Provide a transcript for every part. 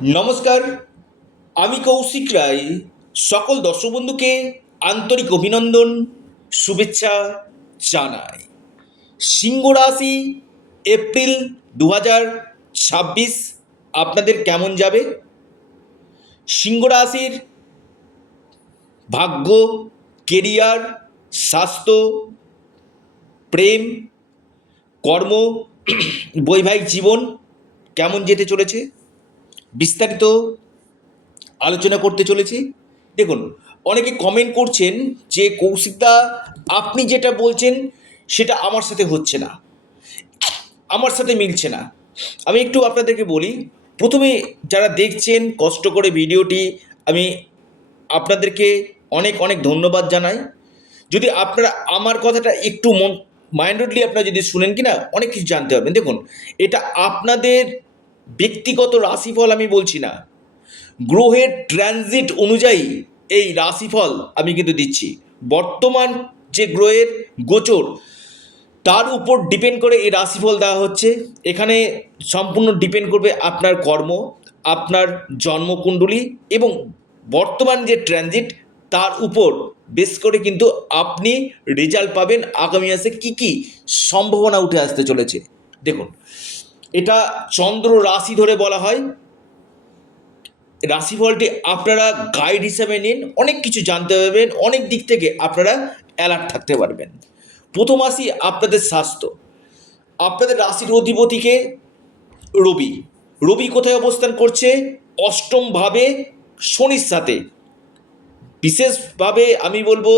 নমস্কার, আমি কৌশিক রায়। সকল দর্শক বন্ধুকে আন্তরিক অভিনন্দন, শুভেচ্ছা জানাই। সিংহ রাশি এপ্রিল 2026 আপনাদের কেমন যাবে? সিংহ রাশির ভাগ্য, কেরিয়ার, স্বাস্থ্য, প্রেম, কর্ম, বৈবাহিক জীবন কেমন যেতে চলেছে বিস্তারিত আলোচনা করতে চলেছি। দেখুন, অনেকে কমেন্ট করছেন যে কৌশিকদা, আপনি যেটা বলছেন সেটা আমার সাথে হচ্ছে না, আমার সাথে মিলছে না। আমি একটু আপনাদেরকে বলি। প্রথমে যারা দেখছেন কষ্ট করে ভিডিওটি, আমি আপনাদেরকে অনেক অনেক ধন্যবাদ জানাই। যদি আপনারা আমার কথাটা একটু মাইন্ডলি আপনারা যদি শুনেন কি না, অনেক কিছু জানতে পারবেন। দেখুন, এটা আপনাদের ব্যক্তিগত রাশিফল আমি বলছি না, গ্রহের ট্রানজিট অনুযায়ী এই রাশিফল আমি কিন্তু দিচ্ছি। বর্তমান যে গ্রহের গোচর, তার উপর ডিপেন্ড করে এই রাশিফল দেওয়া হচ্ছে। এখানে সম্পূর্ণ ডিপেন্ড করবে আপনার কর্ম, আপনার জন্মকুণ্ডলী এবং বর্তমান যে ট্রানজিট, তার উপর বেস করে কিন্তু আপনি রেজাল্ট পাবেন আগামী মাসে কী কী সম্ভাবনা উঠে আসতে চলেছে। দেখুন, এটা চন্দ্র রাশি ধরে বলা হয়। রাশিফলটি আপনারা গাইড হিসাবে নিন, অনেক কিছু জানতে পারবেন, অনেক দিক থেকে আপনারা অ্যালার্ট থাকতে পারবেন। প্রথম আসি আপনাদের স্বাস্থ্য। আপনাদের রাশির অধিপতিকে রবি। রবি কোথায় অবস্থান করছে? অষ্টমভাবে শনির সাথে। বিশেষভাবে আমি বলবো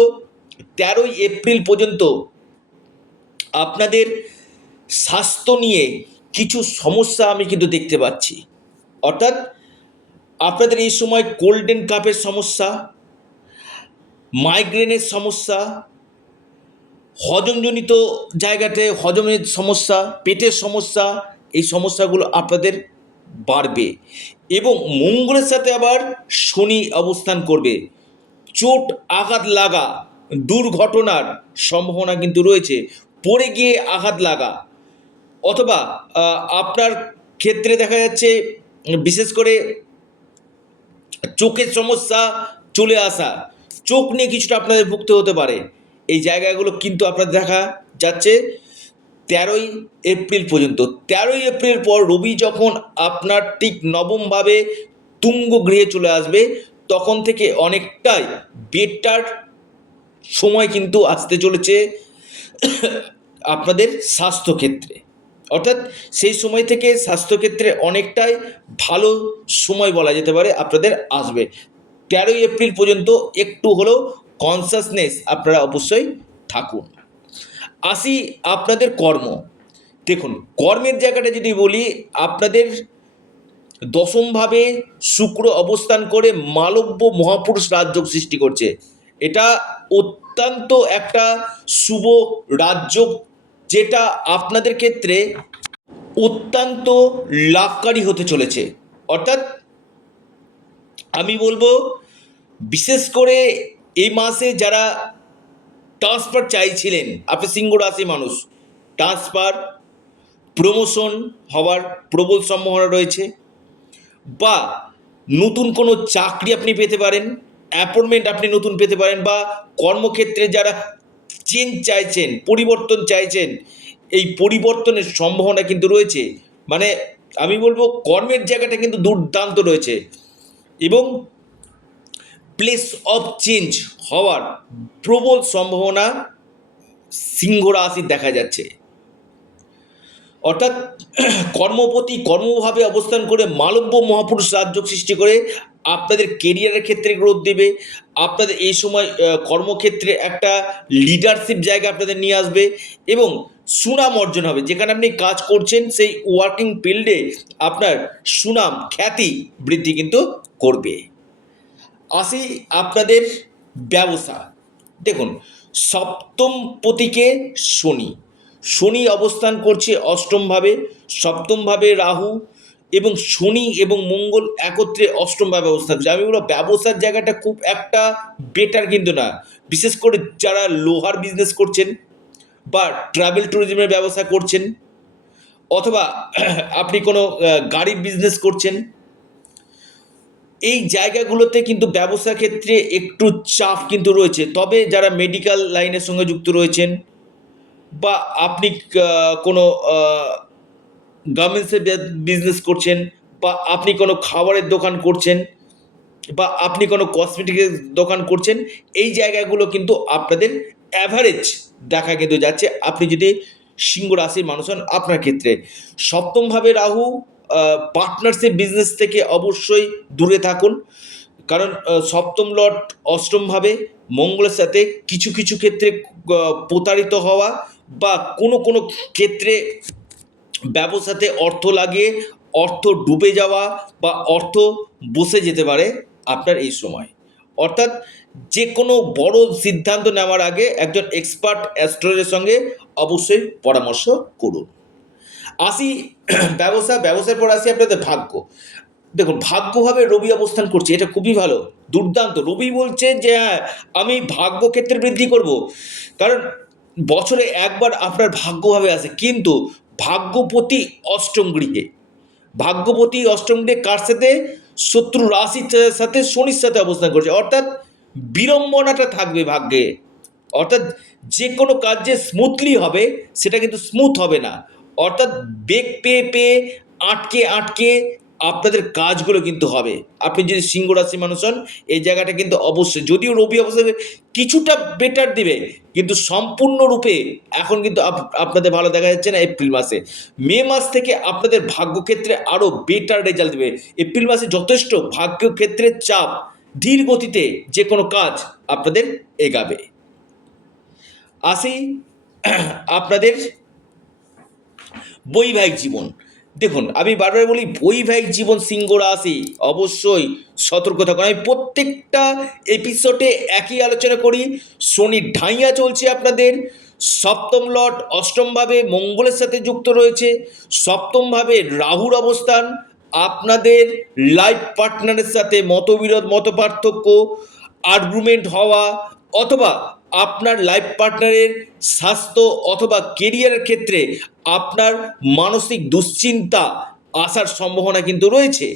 13 এপ্রিল পর্যন্ত আপনাদের স্বাস্থ্য নিয়ে কিছু সমস্যা আমি কিন্তু দেখতে পাচ্ছি। অর্থাৎ আপনাদের এই সময় গোল্ডেন কাপের সমস্যা, মাইগ্রেনের সমস্যা, হজমজনিত জায়গাতে হজমের সমস্যা, পেটের সমস্যা, এই সমস্যাগুলো আপনাদের বাড়বে। এবং মঙ্গলের সাথে আবার শনি অবস্থান করবে। চোট আঘাত লাগা, দুর্ঘটনার সম্ভাবনা কিন্তু রয়েছে। পড়ে গিয়ে আঘাত লাগা, অথবা আপনার ক্ষেত্রে দেখা যাচ্ছে বিশেষ করে চোখের সমস্যা চলে আসা, চোখ নিয়ে কিছুটা আপনাদের ভুগতে হতে পারে। এই জায়গাগুলো কিন্তু আপনাদের দেখা যাচ্ছে 13 এপ্রিল পর্যন্ত। 13 এপ্রিল পর রবি যখন আপনার ঠিক নবমভাবে তুঙ্গ গৃহে চলে আসবে, তখন থেকে অনেকটাই বেটার সময় কিন্তু আসতে চলেছে আপনাদের স্বাস্থ্যক্ষেত্রে। অর্থাৎ সেই সময় থেকে স্বাস্থ্যক্ষেত্রে অনেকটাই ভালো সময় বলা যেতে পারে আপনাদের আসবে। 13 এপ্রিল পর্যন্ত একটু হলেও কনসাসনেস আপনারা অবশ্যই থাকুন। আসি আপনাদের কর্ম। দেখুন, কর্মের জায়গাটা যদি বলি, আপনাদের দশমভাবে শুক্র অবস্থান করে মালব্য মহাপুরুষ রাজযোগ সৃষ্টি করছে। এটা অত্যন্ত একটা শুভ রাজযোগ, যেটা আপনাদের ক্ষেত্রে অত্যন্ত লাভকারী হতে চলেছে। অর্থাৎ আমি বলবো, বিশেষ করে এই মাসে যারা ট্রান্সফার চাইছিলেন, আপনি সিংহ রাশি মানুষ, ট্রান্সফার, প্রমোশন হওয়ার প্রবল সম্ভাবনা রয়েছে, বা নতুন কোনো চাকরি আপনি পেতে পারেন, অ্যাপয়েন্টমেন্ট আপনি নতুন পেতে পারেন, বা কর্মক্ষেত্রে যারা চেঞ্জ চাইছেন, পরিবর্তন চাইছেন, এই পরিবর্তনের সম্ভাবনা কিন্তু রয়েছে। মানে আমি বলবো কর্মের জায়গাটা কিন্তু দুর্দান্ত রয়েছে, এবং প্লেস অফ চেঞ্জ হওয়ার প্রবল সম্ভাবনা সিংহ রাশির দেখা যাচ্ছে। অর্থাৎ কর্মপতি কর্মভাবে অবস্থান করে মালব্য মহাপুরুষ রাজযোগ সৃষ্টি করে আপনাদের কেরিয়ারের ক্ষেত্রে গ্রোথ দেবে। আপনাদের এই সময় কর্মক্ষেত্রে একটা লিডারশিপ জায়গা আপনাদের নিয়ে আসবে, এবং সুনাম অর্জন হবে। যেখানে আপনি কাজ করছেন সেই ওয়ার্কিং ফিল্ডে আপনার সুনাম খ্যাতি বৃদ্ধি কিন্তু করবে। আসি আপনাদের ব্যবসা। দেখুন, সপ্তম পতিকে শনি, শনি অবস্থান করছে অষ্টমভাবে, সপ্তমভাবে রাহু এবং শনি এবং মঙ্গল একত্রে অষ্টমভাবে অবস্থান করছে। আমি বলবো ব্যবসার জায়গাটা খুব একটা বেটার কিন্তু না। বিশেষ করে যারা লোহার বিজনেস করছেন, বা ট্রাভেল ট্যুরিজমের ব্যবসা করছেন, অথবা আপনি কোনো গাড়ির বিজনেস করছেন, এই জায়গাগুলোতে কিন্তু ব্যবসা ক্ষেত্রে একটু চাপ কিন্তু রয়েছে। তবে যারা মেডিকেল লাইনের সঙ্গে যুক্ত রয়েছেন বা আপনি কোনো গার্মেন্টসের বিজনেস করছেন বা আপনি কোনো খাবারের দোকান করছেন বা আপনি কোনো কসমেটিকের দোকান করছেন, এই জায়গাগুলো কিন্তু আপনাদের অ্যাভারেজ দেখা কিন্তু যাচ্ছে আপনি যদি সিংহ রাশির মানুষ হন আপনার ক্ষেত্রে। সপ্তমভাবে রাহু, পার্টনারশিপ বিজনেস থেকে অবশ্যই দূরে থাকুন, কারণ সপ্তম লর্ড অষ্টমভাবে মঙ্গলের সাথে কিছু কিছু ক্ষেত্রে প্রতারিত হওয়া বা কোনো কোনো ক্ষেত্রে ব্যবসাতে অর্থ লাগিয়ে অর্থ ডুবে যাওয়া বা অর্থ বসে যেতে পারে আপনার এই সময়। অর্থাৎ যে কোনো বড় সিদ্ধান্ত নেওয়ার আগে একজন এক্সপার্ট অ্যাস্ট্রোলজারের সঙ্গে অবশ্যই পরামর্শ করুন। আসি ব্যবসার পর আসি আপনাদের ভাগ্য। দেখুন, ভাগ্যভাবে রবি অবস্থান করছে, এটা খুবই ভালো, দুর্দান্ত। রবি বলছে যে হ্যাঁ, আমি ভাগ্য ক্ষেত্রে বৃদ্ধি করব, কারণ বছরে একবার আপনার ভাগ্যভাবে আসে, কিন্তু ভাগ্যপতি অষ্টম গৃহে। ভাগ্যপতি অষ্টম গৃহে কার সাথে? শত্রু রাশির সাথে শনির সাথে অবস্থান করছে, অর্থাৎ বিড়ম্বনাটা থাকবে ভাগ্যে। অর্থাৎ যে কোনো কাজ যে স্মুথলি হবে সেটা কিন্তু স্মুথ হবে না, অর্থাৎ বেগ পেয়ে পেয়ে আটকে আটকে আপনাদের কাজগুলো কিন্তু হবে। আপনি যদি সিংহ রাশি মানুষ হন, এই জায়গাটা কিন্তু অবশ্যই, যদিও রবি অবশ্যই কিছুটা বেটার দিবে, কিন্তু সম্পূর্ণরূপে এখন কিন্তু আপনাদের ভালো দেখা যাচ্ছে না এপ্রিল মাসে। মে মাস থেকে আপনাদের ভাগ্যক্ষেত্রে আরও বেটার রেজাল্ট দেবে। এপ্রিল মাসে যথেষ্ট ভাগ্যক্ষেত্রের চাপ, ধীর গতিতে যে কোনো কাজ আপনাদের এগাবে। আসি আপনাদের বৈবাহিক জীবন। দেখুন, আমি বারবার বলি বৈবাহিক জীবন সিংহ রাশি অবশ্যই সতর্ক থাকুন। আমি প্রত্যেকটা এপিসোডে একই আলোচনা করি। শনি ঢাইয়া চলছে আপনাদের, সপ্তম লর্ড অষ্টমভাবে মঙ্গলের সাথে যুক্ত রয়েছে, সপ্তমভাবে রাহুর অবস্থান, আপনাদের লাইফ পার্টনারের সাথে মতবিরোধ, মত পার্থক্য, আর্গুমেন্ট হওয়া, অথবা আপনার লাইফ পার্টনারের স্বাস্থ্য অথবা কেরিয়ারের ক্ষেত্রে আপনার মানসিক দুশ্চিন্তা আসার সম্ভাবনা কিন্তু রয়েছে।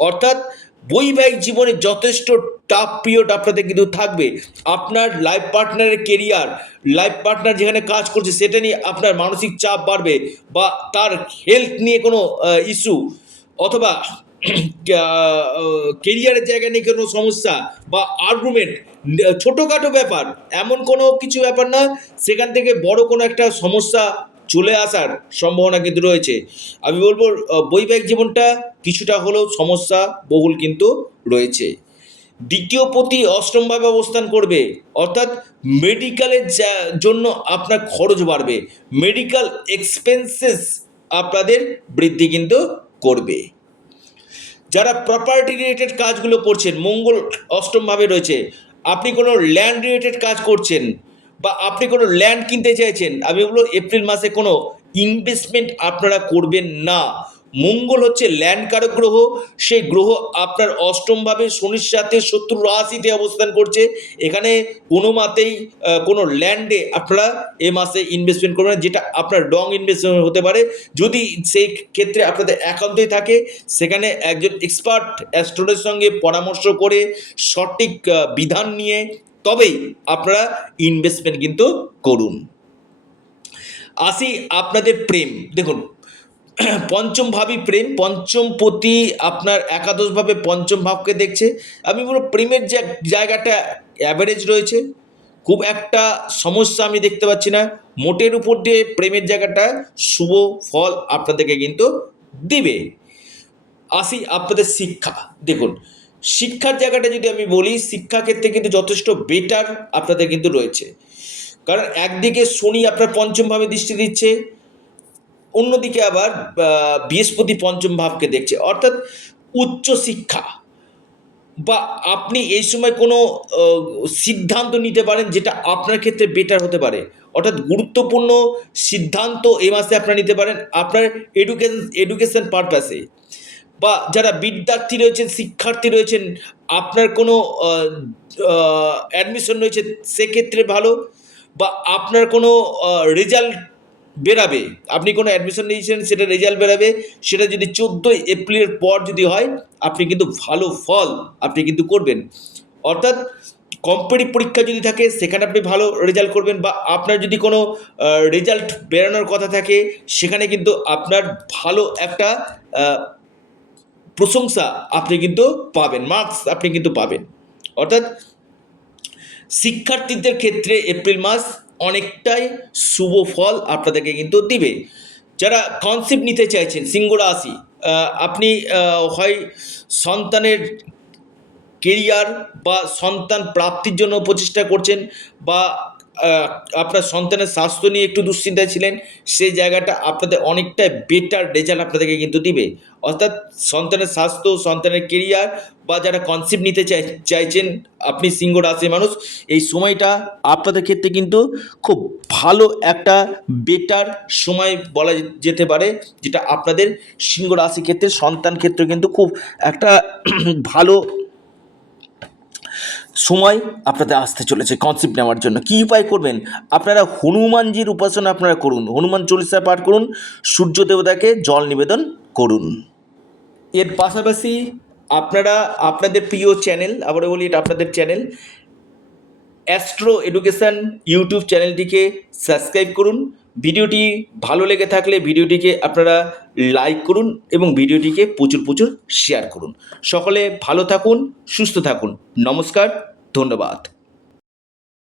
অর্থাৎ বৈবাহিক জীবনে যথেষ্ট টাফ পিরিয়ড আপনাদের কিন্তু থাকবে। আপনার লাইফ পার্টনারের কেরিয়ার, লাইফ পার্টনার যেখানে কাজ করছে সেটা নিয়ে আপনার মানসিক চাপ বাড়বে, বা তার হেলথ নিয়ে কোনো ইস্যু, অথবা কেরিয়ারের জায়গা নিয়ে কোনো সমস্যা বা আর্গুমেন্ট, ছোটোখাটো ব্যাপার, এমন কোনো কিছু ব্যাপার না, সেখান থেকে বড় কোনো একটা সমস্যা চলে আসার সম্ভাবনা কিন্তু রয়েছে। আমি বলবো বৈবাহিক জীবনটা কিছুটা হলেও সমস্যা বহুল কিন্তু রয়েছে। দ্বিতীয় পতি অষ্টমভাবে অবস্থান করবে, অর্থাৎ মেডিকেলের জন্য আপনার খরচ বাড়বে, মেডিকেল এক্সপেন্সেস আপনাদের বৃদ্ধি কিন্তু করবে। যারা প্রপার্টি রিলেটেড কাজগুলো করছেন, মঙ্গল অষ্টমভাবে রয়েছে, আপনি কোনো ল্যান্ড রিলেটেড কাজ করছেন বা আপনি কোনো ল্যান্ড কিনতে চাইছেন, আমি বলবো এপ্রিল মাসে কোনো ইনভেস্টমেন্ট আপনারা করবেন না। মঙ্গল হচ্ছে ল্যান্ড কারক গ্রহ, সেই গ্রহ আপনার অষ্টমভাবে শনির সাথে শত্রু রাশিতে অবস্থান করছে। এখানে কোনো মতেই কোনো ল্যান্ডে আপনারা এ মাসে ইনভেস্টমেন্ট করবেন না, যেটা আপনার রং ইনভেস্টমেন্ট হতে পারে। যদি সেই ক্ষেত্রে আপনাদের একান্তই থাকে, সেখানে একজন এক্সপার্ট অ্যাস্ট্রোলজারের সঙ্গে পরামর্শ করে সঠিক বিধান নিয়ে তবেই আপনারা ইনভেস্টমেন্ট কিন্তু করুন। আসি আপনাদের প্রেম। দেখুন, পঞ্চম ভাবই প্রেম, পঞ্চম পতি আপনার একাদশভাবে পঞ্চম ভাবকে দেখছে। আমি বলবো প্রেমের যে জায়গাটা অ্যাভারেজ রয়েছে, খুব একটা সমস্যা আমি দেখতে পাচ্ছি না। মোটের উপর দিয়ে প্রেমের জায়গাটা শুভ ফল আপনাদেরকে কিন্তু দিবে। আসি আপনাদের শিক্ষা। দেখুন, শিক্ষার জায়গাটা যদি আমি বলি, শিক্ষাক্ষেত্রে কিন্তু যথেষ্ট বেটার আপনাদের কিন্তু রয়েছে, কারণ একদিকে শনি আপনার পঞ্চমভাবে দৃষ্টি দিচ্ছে, অন্যদিকে আবার বৃহস্পতি পঞ্চম ভাবকে দেখছে, অর্থাৎ উচ্চ শিক্ষা বা আপনি এই সময় কোনো সিদ্ধান্ত নিতে পারেন যেটা আপনার ক্ষেত্রে বেটার হতে পারে। অর্থাৎ গুরুত্বপূর্ণ সিদ্ধান্ত এই মাসে আপনারা নিতে পারেন আপনার এডুকেশন পারপাসে, বা যারা বিদ্যার্থী রয়েছেন, শিক্ষার্থী রয়েছেন, আপনার কোনো অ্যাডমিশন রয়েছে সেক্ষেত্রে ভালো, বা আপনার কোনো রেজাল্ট বেরাবে, আপনি কোনো অ্যাডমিশন নিয়েছেন সেটা রেজাল্ট বেরাবে, সেটা যদি 14ই এপ্রিলের পর যদি হয় আপনি কিন্তু ভালো ফল আপনি কিন্তু করবেন। অর্থাৎ কম্পিটিটিভ পরীক্ষা যদি থাকে সেখানে আপনি ভালো রেজাল্ট করবেন, বা আপনার যদি কোনো রেজাল্ট বেরানোর কথা থাকে সেখানে কিন্তু আপনার ভালো একটা আহ, প্রশংসা আপনি কিন্তু পাবেন, মার্কস আপনি কিন্তু পাবেন। অর্থাৎ শিক্ষার্থীদের ক্ষেত্রে এপ্রিল মাস অনেকটাই শুভ ফল আপনাদেরকে কিন্তু দিবে। যারা কনসেপ্ট নিতে চাইছেন সিংহ রাশি, আপনি হয় সন্তানের কেরিয়ার বা সন্তান প্রাপ্তির জন্য প্রচেষ্টা করছেন, বা আহ, আপনার সন্তানের স্বাস্থ্য নিয়ে একটু দুশ্চিন্তায় ছিলেন, সেই জায়গাটা আপনাদের অনেকটা বেটার রেজাল্ট আপনাদেরকে কিন্তু দিবে। অর্থাৎ সন্তানের স্বাস্থ্য, সন্তানের কেরিয়ার, বা যারা কনসেপ্ট নিতে চাইছেন আপনি সিংহ রাশির মানুষ, এই সময়টা আপনাদের ক্ষেত্রে কিন্তু খুব ভালো একটা বেটার সময় বলা যেতে পারে, যেটা আপনাদের সিংহ রাশির ক্ষেত্রে সন্তান ক্ষেত্রে কিন্তু খুব একটা ভালো সময় আপনাদের আসতে চলেছে কনসেপ্ট নেওয়ার জন্য। কী উপায় করবেন? আপনারা হনুমানজির উপাসনা আপনারা করুন, হনুমান চল্লিশা পাঠ করুন, সূর্য দেবতাকে জল নিবেদন করুন। এর পাশাপাশি আপনারা আপনাদের প্রিয় চ্যানেল, আবারও বলি এটা আপনাদের চ্যানেল, অ্যাস্ট্রো এডুকেশান ইউটিউব চ্যানেলটিকে সাবস্ক্রাইব করুন। ভিডিওটি ভালো লেগে থাকলে ভিডিওটিকে আপনারা লাইক করুন এবং ভিডিওটিকে প্রচুর প্রচুর শেয়ার করুন। সকলে ভালো থাকুন, সুস্থ থাকুন। নমস্কার, ধন্যবাদ।